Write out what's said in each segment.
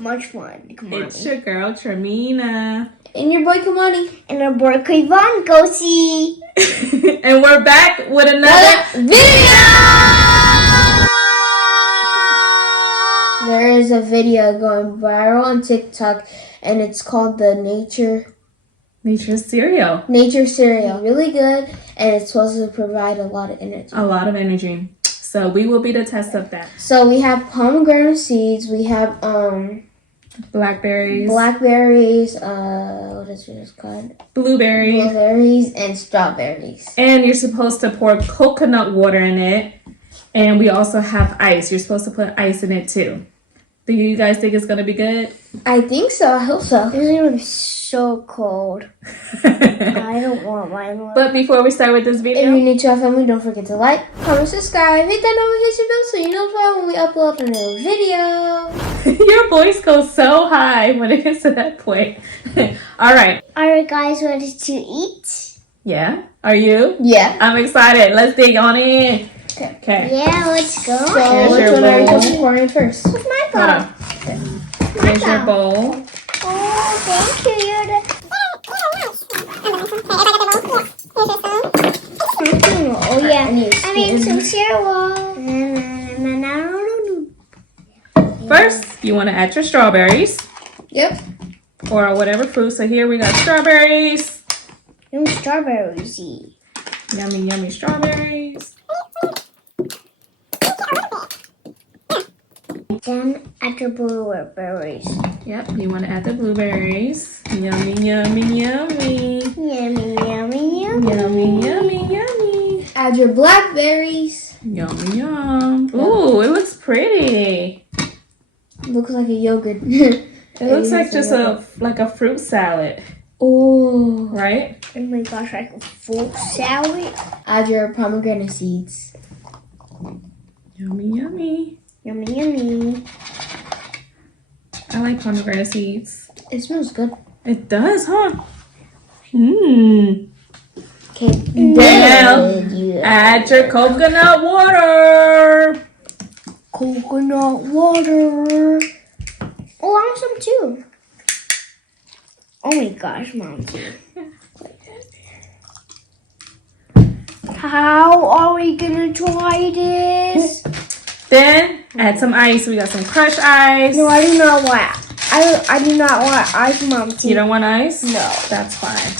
much fun. It's your girl, TramynaH. And your boy, Kamani. And our boy, Kayvon. Go see. And we're back with another video! There is a video going viral on TikTok, and it's called the Nature cereal. Nature cereal. Really good, and it's supposed to provide a lot of energy. A lot of energy. So we will be the test of that. So we have pomegranate seeds. We have Blackberries. what is it called? Blueberries. And strawberries. And you're supposed to pour coconut water in it. And we also have ice. You're supposed to put ice in it too. Do you guys think it's going to be good? I think so. I hope so. It's going to be so cold. I don't want mine. But before we start with this If video, you're new to our family, don't forget to like, comment, subscribe, hit that notification bell so you know when we upload a new video. your voice goes so high when it gets to that point. All right. Alright, guys, ready to eat? Yeah. Are you? Yeah. I'm excited. Let's dig on in. Okay. Yeah, let's go. So Here's which your one are you bowl. supposed to pour in first? Where's my Hold phone? on. Here's your bowl. Oh, thank you. You're the... Oh yeah. I made some cereal. First, you want to add your strawberries Yep. or whatever fruit. So here we got strawberries. Some strawberries. Yummy, yummy strawberries. Then add your blueberries. Yep, you want to add the blueberries. Yummy, yummy, yummy. Yummy, yummy, yummy. Yummy, yummy, yummy. Add your blackberries. Yum, yum. Ooh, it looks pretty. Looks like a yogurt. It looks like just a fruit salad, Oh. right? Oh my gosh, like a full salad. Add your pomegranate seeds. Yummy, yummy. Yummy, yummy. I like pomegranate seeds. It smells good. It does, huh? Mmm. Okay. Now, add your coconut water. Coconut water. Oh, I want some too. Oh my gosh, Mom. How are we gonna try this? Then, add some ice. We got some crushed ice. No, I do not want. I do not want ice, Mom. You don't want ice? No. That's fine.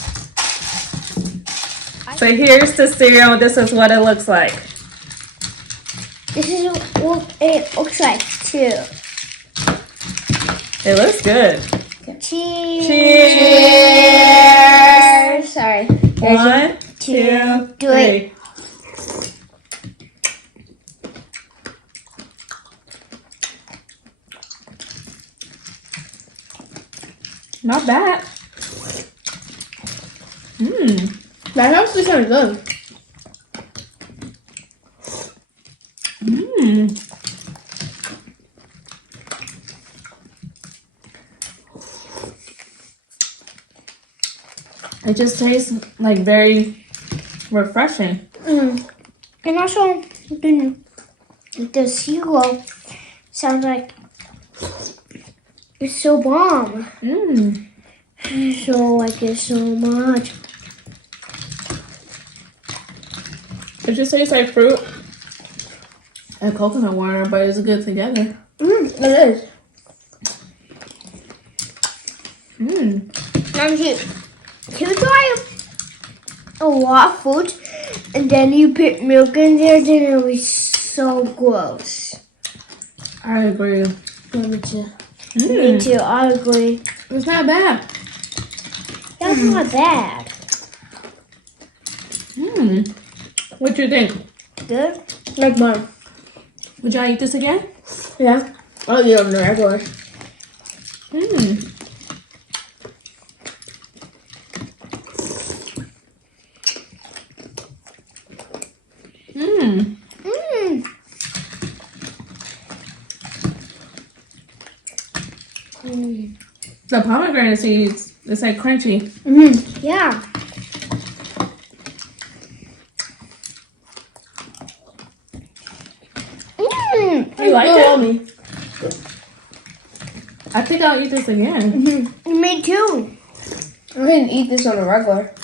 So here's the cereal. This is what it looks like. This is what it looks like too. It looks good. Cheers. Cheers. Sorry. 1, 2, 3. Not bad. Mmm. That actually sounds good. Mmm. It just tastes like very refreshing. And also, the cereal sounds like it's so bomb. Mmm. So like it so much. It just tastes like fruit and coconut water, but it's good together. It is. Mmm. And you try a lot of food, and then you put milk in there, then it'll be so gross. I agree. Me too. Me too, I agree. It's not bad. That's not bad. Mmm. What do you think? Good? Like mine. Would y'all eat this again? Yeah. I'll eat them regular. Mmm. Mmm. The pomegranate seeds, it's like crunchy. Yeah. You like it? I think I'll eat this again. Me too. I didn't eat this on a regular.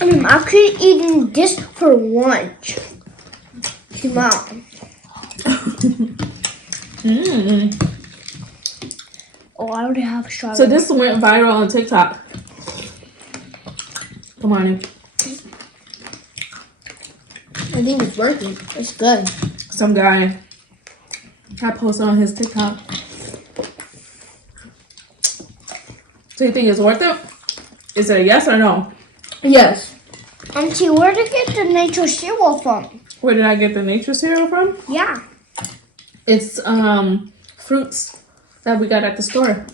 I'm actually eating this for lunch. Tomorrow. Oh, I already have strawberry. So this went viral on TikTok. Come on. I think it's working. It's good. Some guy had posted on his TikTok. So you think it's worth it? Is it a yes or no? Yes. Auntie, where did you get the nature cereal from? Where did I get the nature cereal from? Yeah. It's fruits that we got at the store.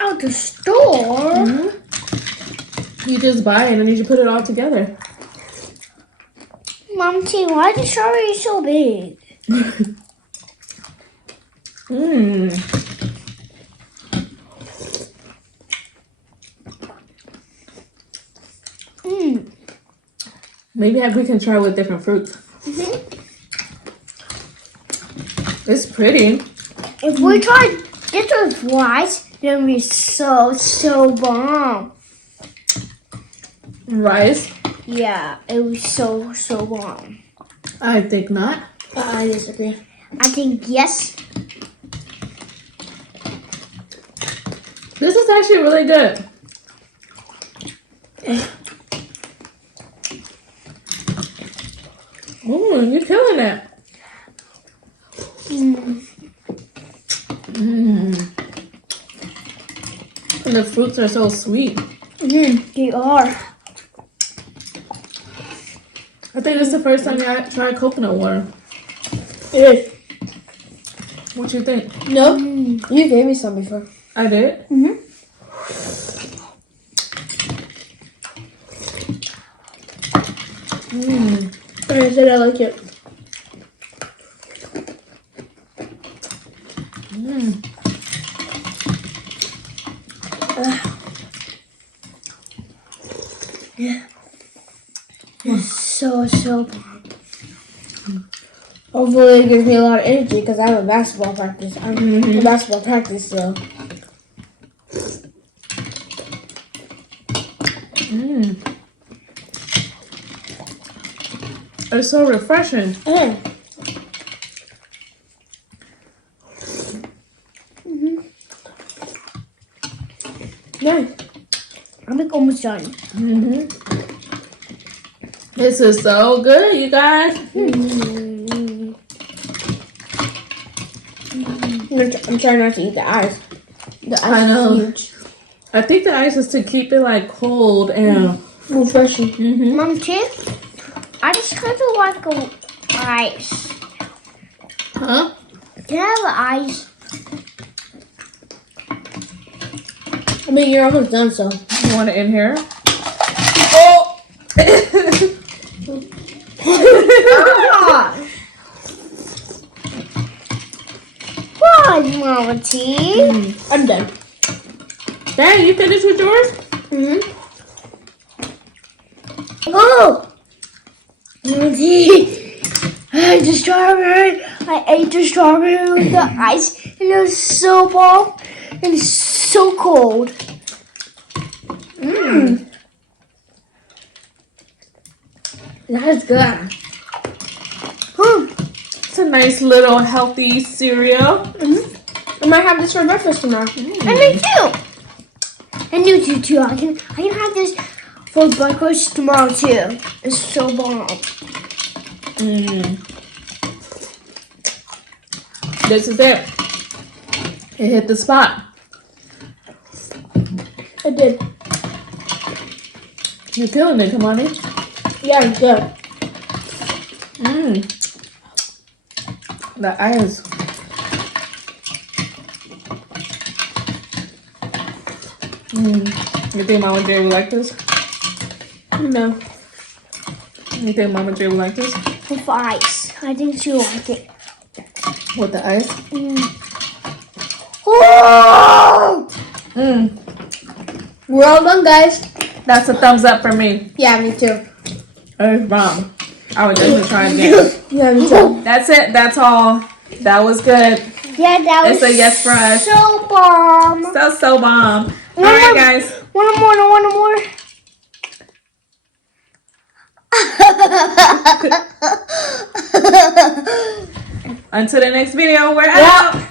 At the store? Mm-hmm. You just buy it and then you put it all together. Auntie, why is the strawberry so big? Maybe we can try with different fruits. It's pretty. If we tried this with rice, it would be so bomb. Rice? Yeah, it was so bomb. I think not. I disagree. I think yes. This is actually really good. Ooh, you're killing it. And the fruits are so sweet. They are. I think this is the first time I tried coconut water. It is. What you think? No? You gave me some before. I did? I said I like it. So bomb. Hopefully it gives me a lot of energy because I have a basketball practice. I'm in basketball practice still. It's so refreshing. Nice. I'm almost done. This is so good, you guys. I'm trying not to eat the ice. The ice I know. is huge. I think the ice is to keep it like cold and Refreshing. Mom, too? I just kind of like a ice. Huh? Can I have ice? I mean, you're almost done, so. You want it in here? Oh! What, Mama T? I'm done. Dang, you finished with yours? Oh! Mama T, I had the strawberry. I ate the strawberry with the ice, and it was so bomb and so cold. That is good. It's a nice little healthy cereal. I might have this for breakfast tomorrow. And me too. And you too. I can have this for breakfast tomorrow too. It's so bomb. This is it. It hit the spot. I did. You're killing it, come on in. Yeah, it's good. The ice. You think Mama J would like this? No. You think Mama J would like this? With ice. I think she'll like it. With the ice? Oh! We're all done, guys. That's a thumbs up for me. Yeah, me too. It's bomb. I would definitely try again. Yeah, me too. That's it. That's all. That was good. Yeah, that was It's a yes for us. so bomb. So bomb. All right, guys. One more. Until the next video, we're out.